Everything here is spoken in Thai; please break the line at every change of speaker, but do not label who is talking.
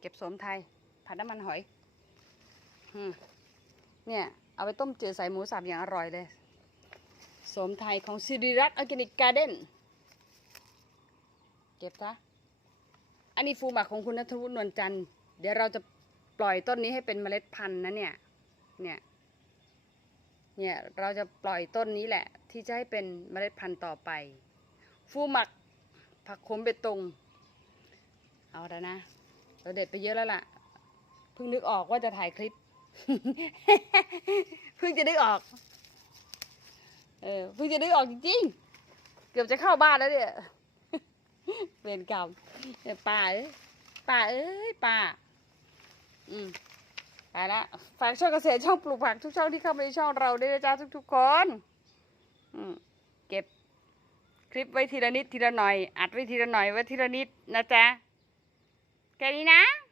เก็บสมไทย ผัดน้ำมันหอยอืมเนี่ย เอาไปต้มจืดใส่หมูสับอย่างอร่อยเลยสมไทยของสิริรัตออร์แกนิกการ์เด้นเก็บซะอันนี้ฟูหมักของคุณนัทวุฒินวลจันทร์เดี๋ยวเราจะปล่อยต้นนี้ให้เป็นเมล็ดพันธุ์นะเนี่ย เนี่ย เนี่ย เราจะปล่อยต้นนี้แหละ ที่จะให้เป็นเมล็ดพันธุ์ต่อไป ฟูหมักผักขมเบตง เอาแล้วนะ เราเด็ดไปเยอะแล้วล่ะ เพิ่งนึกออกว่าจะถ่ายคลิป เพิ่งจะนึกออก เออ เพิ่งจะนึกออกจริงๆ เกือบจะเข้าบ้านแล้วเนี่ยเวรกรรมเนี่ยป่าเอ้ยป่าเอ้ยป่า อืมไปละ ฝากช่องเกษตรช่องปลูกผักทุกช่องที่เข้ามาในช่องเราด้วยนะจ๊ะทุกๆคน อืมเก็บคลิปไว้ทีละนิดทีละหน่อย อัดไว้ทีละหน่อยไว้ทีละนิดนะจ๊ะ แค่นี้นะ